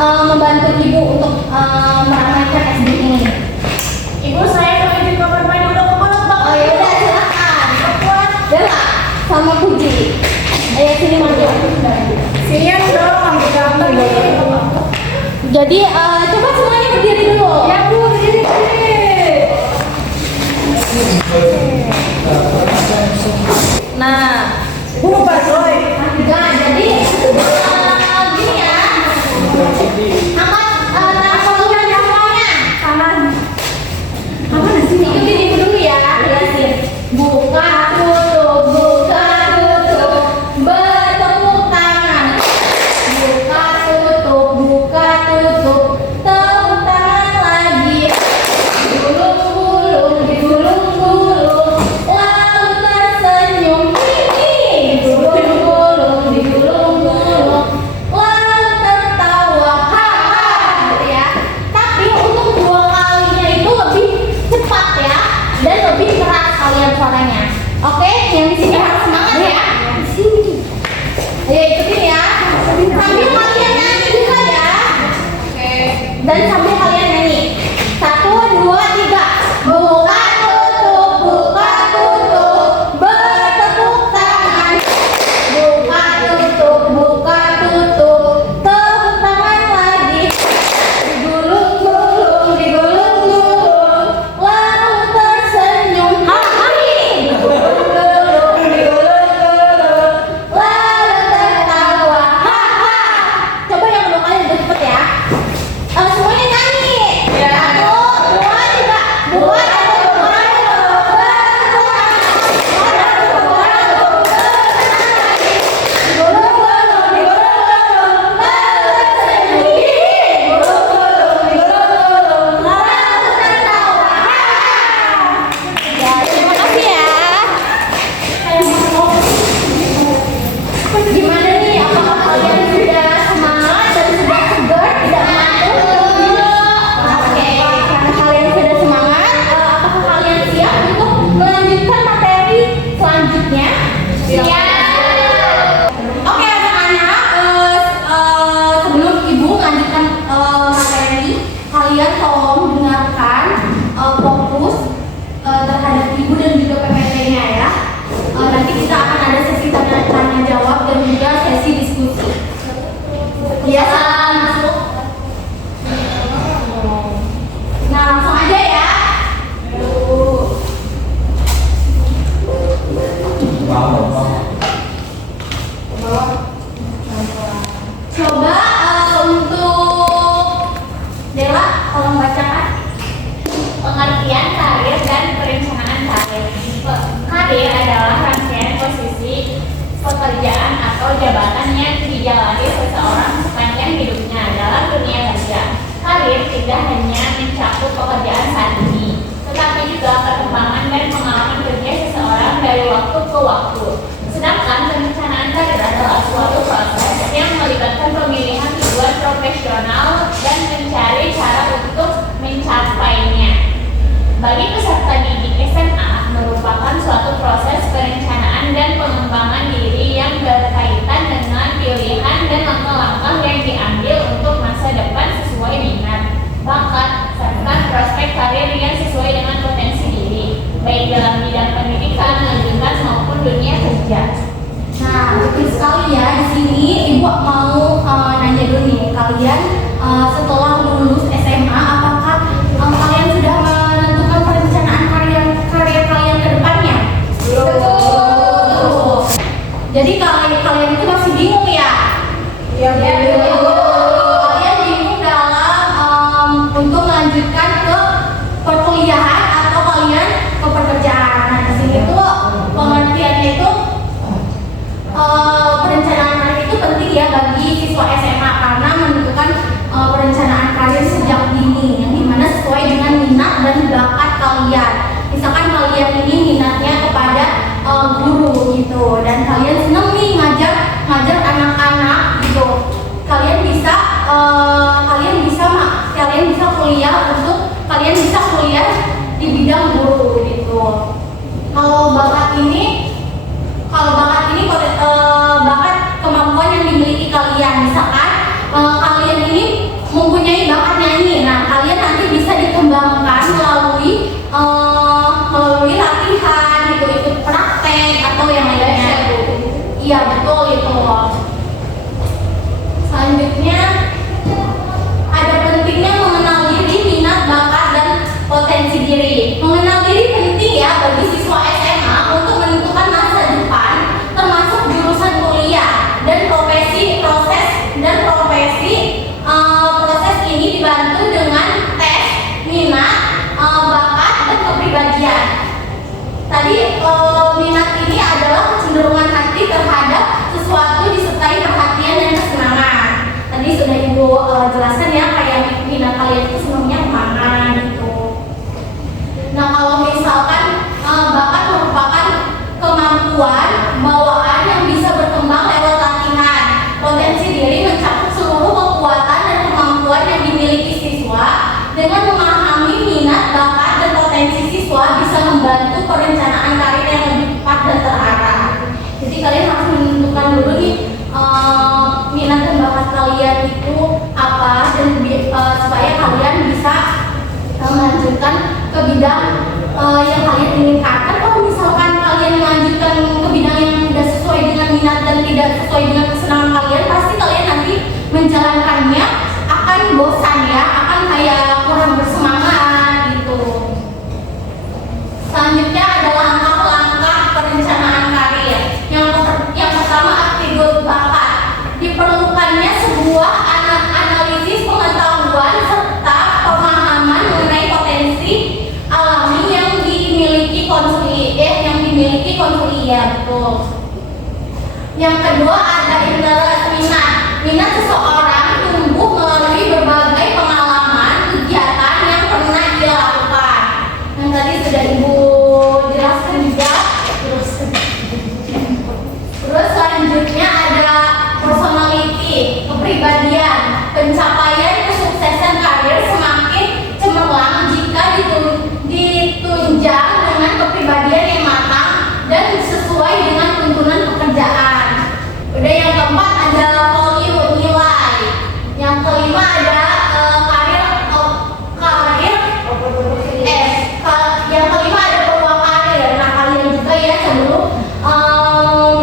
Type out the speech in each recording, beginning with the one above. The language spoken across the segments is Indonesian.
membantu ibu untuk meramaikan SD ini. Ibu, saya mau izin kamar mandi udah kebelet banget. Oh ya udah, silakan. Bella sama Puji. Ayo sini mandi. Sinian dong, ambil gambar nih. Jadi coba semuanya berdiri dulu. Ya Bu, berdiri. Nah, Bu, Pak Joy. nah jadi gini ya. Angkat tangan semuanya semuanya. Tangan. Apa di sini? Ikutin ibu dulu ya. Jelasin. Buka tutup, buka tutup, bertepuk tangan. Buka tutup, buka tutup, tepuk tangan lagi. Digulung-gulung, digulung-gulung, lalu tersenyum. Digulung-gulung, digulung-gulung, lalu tertawa. Hahaha, gitu ya. Tapi untuk dua kalinya itu lebih cepat ya, dan lebih keras kalian suaranya. Oke, yang di sini harus semangat ya. Ayo ikutin ya. Sambil kalian nyanyi juga ya. Oke. Dan sambil kalian nyanyi. 1, 2, 3. Buka tutup, bertepuk tangan. Buka tutup, tepuk tangan lagi. Digulung-gulung, digulung-gulung, lalu tersenyum. Digulung-gulung, digulung-gulung, lalu tertawa. Haha. Coba yang kedua kali lebih cepet ya. Semuanya nyanyi. Ya. 1, 2, 3. Buka tutup, bertepuk tangan. Digulung-gulung, digulung-gulung, lalu tersenyum. Digulung-gulung, digulung-gulung, lalu tertawa. Ya, terima kasih ya. Gimana nih? Apakah kalian sudah semangat dan sudah segar, tidak mengantuk? Oke, karena kalian sudah semangat, apakah kalian siap untuk melanjutkan materi selanjutnya? Siap. Oke, anak-anak, sebelum ibu melanjutkan materi, kalian tolong dengarkan, fokus terhadap ibu dan juga PPT-nya ya. Nanti kita akan ada sesi tanya jawab dan juga sesi diskusi. Ya, masuk. Nah, langsung aja ya. Coba untuk Dela, tolong bacakan. Pengertian karir dan perencanaan karir. Karir adalah rangkaian posisi pekerjaan atau jabatan yang dijalani seseorang sepanjang hidupnya dalam dunia kerja. Karir tidak hanya mencakup pekerjaan saat ini, tetapi juga perkembangan dan pengalaman kerja seseorang dari waktu ke waktu. Sedangkan perencanaan karir adalah suatu proses yang melibatkan pemilihan tujuan profesional dan mencari cara untuk mencapainya. Bagi peserta didik SMA, merupakan suatu proses perencanaan dan pengembangan diri yang berkaitan dengan pilihan dan langkah-langkah yang diambil untuk masa depan sesuai minat, bakat, serta prospek karir yang sesuai dengan potensi diri, baik dalam bidang pendidikan, lanjutan maupun dunia kerja. Nah, betul sekali ya. Di sini ibu mau nanya dulu nih, kalian setelah lulus SMA, apakah kalian sudah menentukan perencanaan karir kalian ke depannya? Belum. Jadi kalian itu masih bingung ya? Iya, Bu. Kalian bingung dalam untuk melanjutkan ke perkuliahan atau kalian ke pekerjaan. Nah, di sini tuh pengertiannya itu perencanaan karir itu penting ya bagi siswa SMA karena menentukan perencanaan karir sejak dini yang dimana sesuai dengan minat dan bakat kalian. Misalkan kalian ini minatnya kepada guru gitu dan kalian seneng nih ngajar anak-anak gitu. Kalian bisa kuliah di bidang guru gitu. Kalau bakat ini bakat kemampuan yang dimiliki kalian, misalkan kalian ini mempunyai bakat nyanyi. Nah, kalian nanti bisa dikembangkan melalui latihan, ikut praktek atau yang lainnya. Iya betul itu. Selanjutnya ada pentingnya mengenal diri, minat, bakat, dan potensi diri. Mengenal diri penting ya bagi siswa SMA untuk menentukan masa depan, termasuk jurusan kuliah dan proses ini dibantu dengan tes minat, bakat, dan kepribadian. Tadi minat ini adalah kecenderungan hati terhadap sesuatu disertai perhatian dan kesenangan. Tadi sudah Ibu jelaskan ya, kayak minat kalian itu senangnya kemana gitu. Nah, kalau misalkan bakat merupakan kemampuan bawaan yang bisa berkembang lewat latihan. Potensi diri mencakup seluruh kekuatan dan kemampuan yang dimiliki siswa. Dengan memahami minat, bakat, dan potensi siswa bisa membantu perencanaan karir yang lebih tepat dan terarah. Jadi kalian harus menentukan dulu nih minat dan bakat kalian itu apa, dan supaya kalian bisa melanjutkan ke bidang yang kalian inginkan. Kan kalau misalkan kalian melanjutkan ke bidang yang tidak sesuai dengan minat dan tidak sesuai dengan kesenangan kalian, pasti kalian nanti menjalankannya akan bosan ya, akan kayak kurang bersemangat gitu. Selanjutnya adalah langkah-langkah perencanaan karir. Yang pertama, atribut bakat. Diperlukannya sebuah analisis pengetahuan serta pemahaman mengenai potensi alami yang dimiliki konsuli ya betul. Yang kedua ada interest, minat. Minat seseorang tumbuh melalui berbagai pengalaman kegiatan yang pernah dilakukan. Yang tadi sudah Ibu jelaskan juga. Terus selanjutnya ada personality, kepribadian. Pencapaian kesuksesan karir semakin cemerlang jika ditunjang dengan kepribadian yang matang dan sesuai dengan tuntunan pekerjaan. Udah, yang keempat ada value, nilai. Yang kelima ada yang kelima ada peluang karir. Nah, kalian juga ya sebelum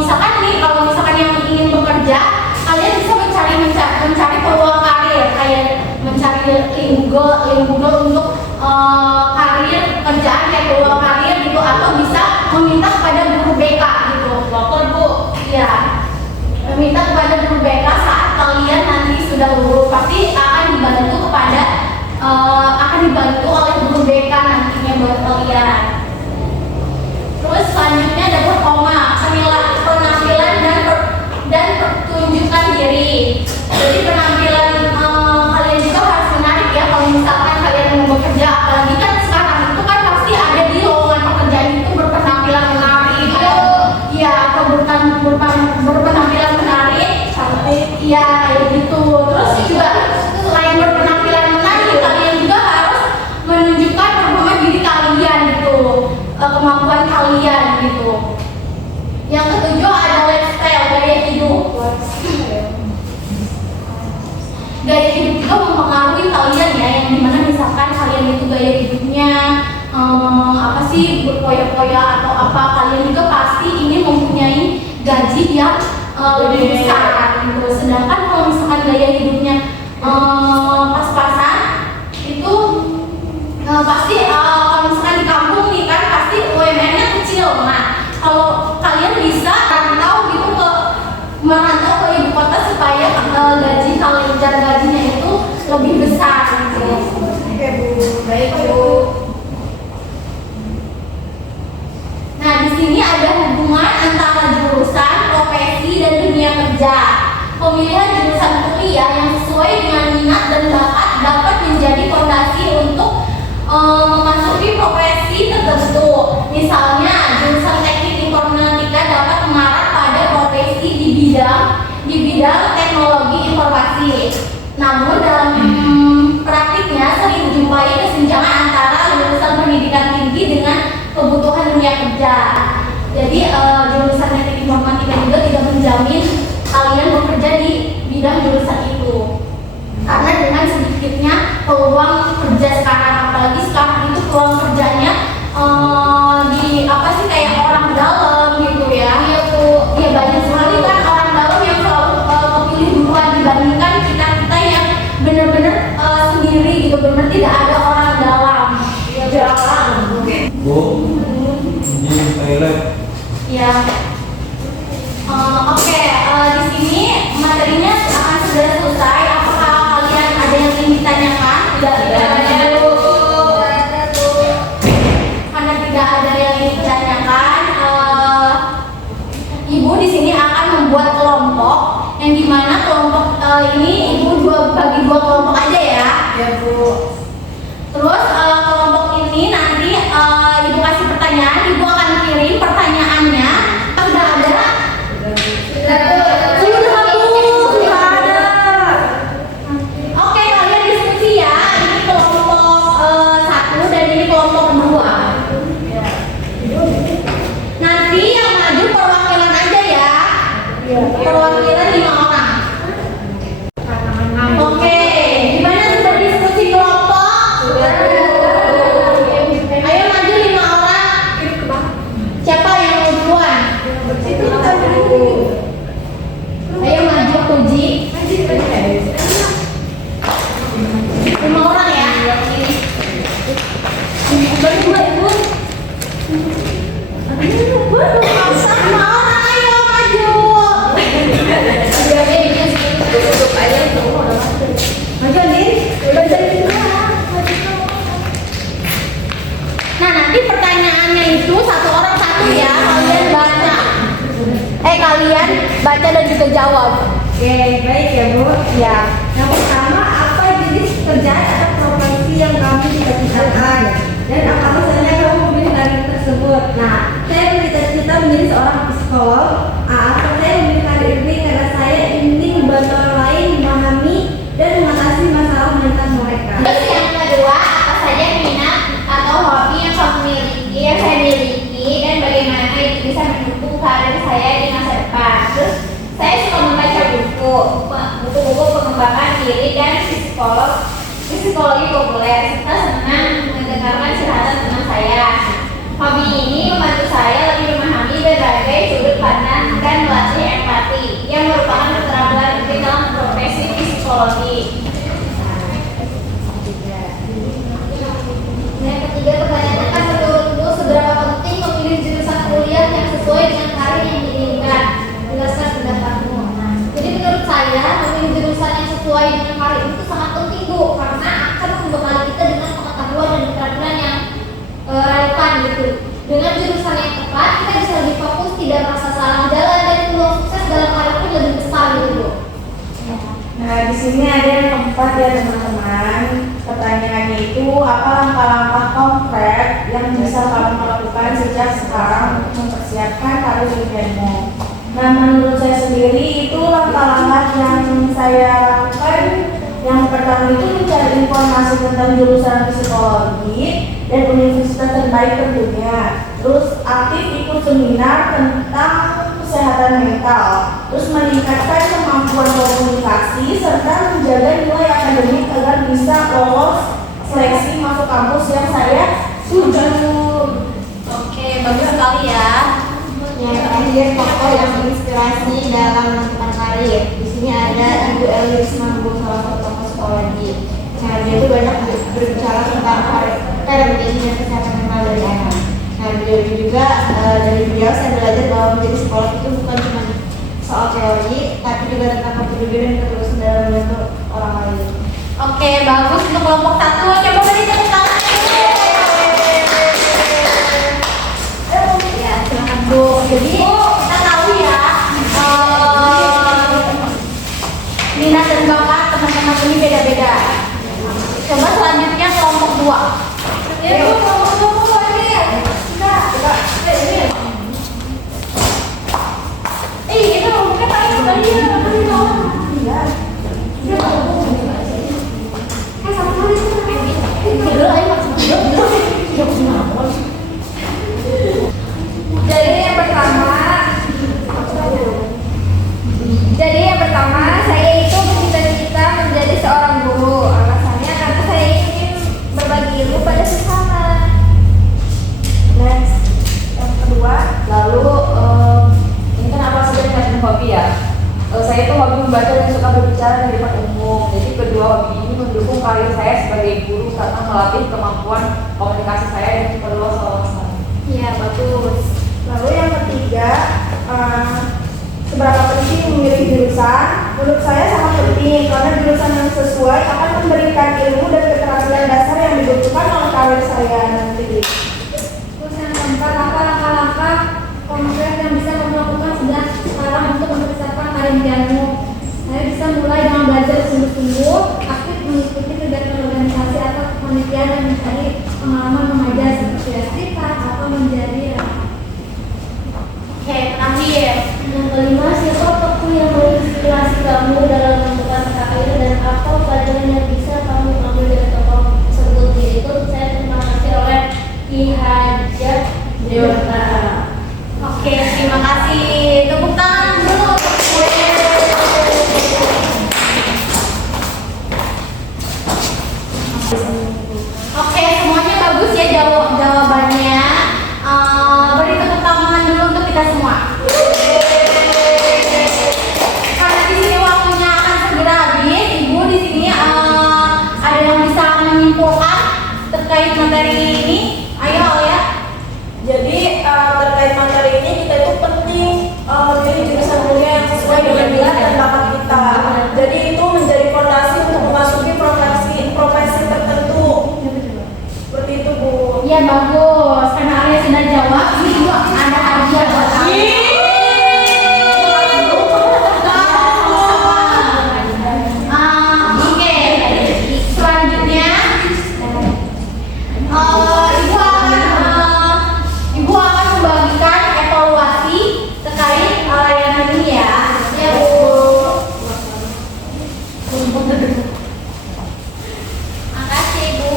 misalkan nih, kalau misalkan yang ingin bekerja, kalian bisa mencari peluang karir, kayak mencari link Google untuk karir kerjaan kayak peluang karir gitu, atau bisa meminta kepada guru BK gitu. Dokter Bu, ya, meminta kepada guru BK saat kalian nanti sudah lulus, pasti akan dibantu oleh guru BK nantinya buat kalian. Terus selanjutnya ada performa, penampilan dan pertunjukan diri. Jadi penampilan kalian juga harus menarik ya. Kalau misalkan kalian mau bekerja, apalagi kan sekarang itu kan pasti ada di lowongan pekerjaan itu berpenampilan menarik. Iya, berpenampilan menarik. Iya, kayak gitu. Terus juga selain berpenampilan menarik, kalian juga harus menunjukkan performa diri kalian gitu, kemampuan kalian gitu. Yang ketujuh ada lifestyle, gaya hidup. Gaya hidup juga mempengaruhi kalian ya, yang dimana misalkan kalian itu gaya hidupnya apa sih, berpoya-poya atau apa, kalian juga pasti ingin mempunyai gaji yang lebih besar gitu. Sedangkan kalau misalkan gaya hidupnya pas-pasan itu pasti kalau misalkan di kampung nih kan pasti UMR-nya kecil. Nah, kalau kalian bisa merantau ke ibu kota supaya gaji kalian dan gajinya itu lebih besar gitu. Oke Bu, baik Bu. Nah, di sini ada hubungan antara jurusan, profesi, dan dunia kerja. Pemilihan jurusan kuliah yang sesuai dengan minat dan bakat dapat menjadi fondasi untuk memasuki profesi tertentu. Misalnya, jurusan teknik informatika dapat mengarah pada profesi di bidang teknologi informasi. Namun dalam praktiknya sering dijumpai kesenjangan antara lulusan pendidikan tinggi dengan kebutuhan dunia kerja. Jadi jurusan teknik informatika juga tidak menjamin kalian bekerja di bidang jurusan itu, karena dengan peluang kerja sekarang, apalagi sekarang itu peluang kerjanya di apa sih kayak orang dalam gitu ya. Iya Bu, ya banyak sekali kan orang dalam yang selalu memilih duluan dibandingkan kita yang benar-benar sendiri gitu, benar tidak ada orang dalam. Jarang. Bu, di toilet. Ya. Oke, di sini materinya akan segera selesai. Apakah kalian ada yang ingin ditanyakan? Tidak ada Bu. Karena tidak ada yang ingin ditanyakan, Ibu di sini akan membuat kelompok yang dimana kelompok ini Ibu bagi dua kelompok aja ya. Ya Bu. Terus kelompok ini nanti Ibu kasih pertanyaan, Ibu akan kirim pertanyaannya. Sudah ada? Sudah ada. Oke, kalian diskusi ya. Ini kelompok 1 dan ini kelompok 2. Nanti yang maju perwakilan aja ya. Perwakilan 5 orang. Oke, gimana sudah diskusi kelompok? Ayo maju 5 orang. Siapa yang mau duluan? Ayo maju Puji. 5 orang ya. Berdua Ibu. Sama orang, ayo maju. Maju nih. Nah, nanti pertanyaannya itu satu orang satu ya, kalian baca. Kalian baca dan juga jawab. Oke, baik ya Bu. Ya. Yang pertama, apa jenis pekerjaan atau profesi yang kamu cita-citakan? Dan apa alasannya kamu memilih karir tersebut? Nah, saya bercita-cita menjadi seorang psikolog. Atau saya memilih karir ini karena saya ingin membantu orang lain memahami dan mengatasi masalah mental mereka. Terus yang kedua, apa saja minat atau hobi yang kamu miliki, yang saya miliki, dan bagaimana itu bisa mendukung karir saya di masa depan. Terus saya suka membaca buku-buku pengembangan diri dan psikologi populer, serta senang mendengarkan curhatan teman saya. Hobi ini membantu saya lebih memahami berbagai sudut pandang dan melatih empati, yang merupakan keterampilan penting dalam profesi psikologi. Yang ketiga, pertanyaannya, menurutmu seberapa penting memilih jurusan kuliah yang sesuai dengan karir yang diinginkan? Jelaskan pendapatmu. Jadi menurut saya memilih jurusan yang sesuai dengan karir itu sangat penting Bu, karena akan membekali kita dengan pengetahuan dan keterampilan yang relevan gitu. Dengan jurusan yang tepat kita bisa lebih fokus, tidak merasa salah jalan, dan peluang sukses dalam karir pun lebih besar gitu Bu. Nah, di sini ada yang keempat ya teman-teman. Pertanyaannya itu, apa langkah-langkah konkret yang bisa kamu lakukan sejak sekarang untuk mempersiapkan karir impianmu? Nah, menurut saya sendiri itu langkah-langkah yang saya lakukan. Yang pertama itu mencari informasi tentang jurusan psikologi dan universitas terbaik tentunya. Terus aktif ikut seminar tentang kesehatan mental. Terus meningkatkan kemampuan komunikasi serta menjaga nilai akademik agar bisa lolos seleksi masuk kampus yang saya tuju. Oke, bagus sekali ya. Yang terakhir, tokoh yang menginspirasi dalam menentukan karir. Di sini ada Ibu Elis Mambu, salah satu tokoh psikologi. Nah, dia itu banyak berbicara tentang karir medis dan kesehatan mental dari anak. Nah, beliau juga dari beliau saya belajar bahwa menjadi psikolog itu bukan cuma soal teori, tapi juga tentang kepedulian dan ketulusan dalam membantu orang lain. Oke, bagus untuk kelompok 1. Coba beri tepuk tangan. Ya, silakan Bu. Jadi kita tahu ya, minat dan bakat teman-teman ini beda-beda. Coba selanjutnya kelompok 2. Ya Bu, kelompok 2 ini. Kita ngomongnya paling sekali ya. Jadi yang pertama saya itu bercita-cita menjadi seorang guru. Alasannya karena saya saya itu hobi membaca dan suka berbicara di depan umum. Jadi kedua hobi ini mendukung karir saya sebagai guru karena melatih kemampuan komunikasi saya dan memperluas wawasan. Iya, bagus. Lalu yang ketiga, seberapa penting memilih jurusan? Menurut saya sangat penting karena jurusan yang sesuai akan memberikan ilmu dan keterampilan dasar yang dibutuhkan oleh karir saya nanti. Terus yang keempat, apa langkah-langkah konkret yang bisa kamu lakukan sekarang untuk mempersiapkan karir impianmu? Saya bisa mulai dengan belajar sungguh-sungguh, aktif mengikuti kegiatan organisasi atau kepanitiaan dan mencari pengalaman mengajar seperti asrikat atau menjadi Oke, terakhir. yang kelima, siapa tokoh yang menginspirasi kamu dalam menentukan karir dan apa pelajaran yang bisa kamu ambil dari tokoh tersebut? Yaitu saya terima kasih oleh Ki Hajat Dewata. Oke, terima kasih. Tepuk tangan dulu. Oke, semuanya bagus ya jawabannya. Beri tepuk tangan dulu untuk kita semua. Karena di sini waktunya akan segera habis, Ibu di sini ada yang bisa menyimpulkan terkait materi ini. Ayo ya. Jadi terkait materi ini kita itu penting memilih jurusan kuliah yang sesuai dengan minat dan bakat kita. Jadi itu menjadi fondasi untuk memasuki profesi tertentu. Seperti itu, Bu. Iya bagus, karena Arya sudah jawab, ini Ibu ada hadiah buat Arya. Oke, selanjutnya Ibu akan membagikan evaluasi terkait layanan ini ya. Ya Bu. Makasih Bu.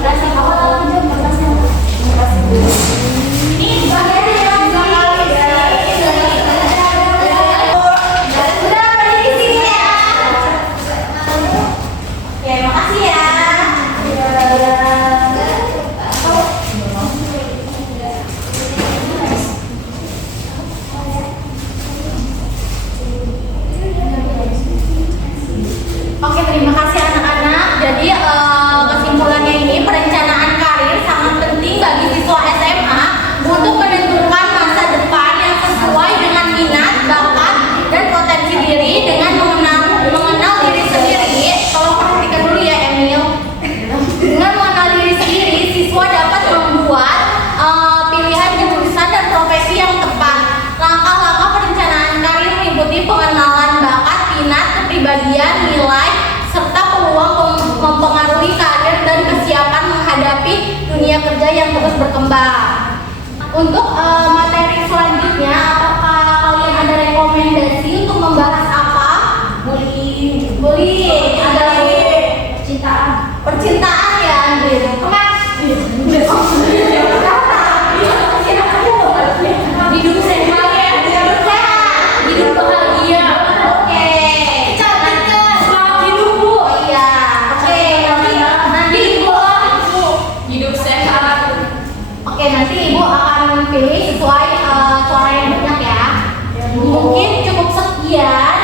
Makasih Bu. Ini bagiannya ya, udah balik di sini ya. Oke, makasih ya. Oke, terima kasih anak-anak. Jadi kesimpulannya ini perencanaan karir sangat penting bagi siswa SMA untuk menentukan masa depan yang sesuai dengan minat, bakat, dan potensi diri dengan mengenal diri sendiri. Tolong perhatikan dulu ya Emil. Dengan mengenal diri sendiri, siswa dapat membuat pilihan jurusan dan profesi yang tepat. Langkah-langkah perencanaan karir meliputi pengenalan bakat, minat, kepribadian, nilai, serta peluang mempengaruhi karir dan kesiapan menghadapi dunia kerja yang terus berkembang. Untuk materi selanjutnya, apakah kalian ada rekomendasi untuk membahas apa? Boleh. Ada percintaan ya, Andre. Hidup sehat ya, hidup bahagia. Oke. Selamat hidup Bu. Oh iya. Oke, nanti Ibu hidup sehat. Oke, nanti Ibu akan pilih sesuai suara yang banyak ya. Mungkin cukup sekian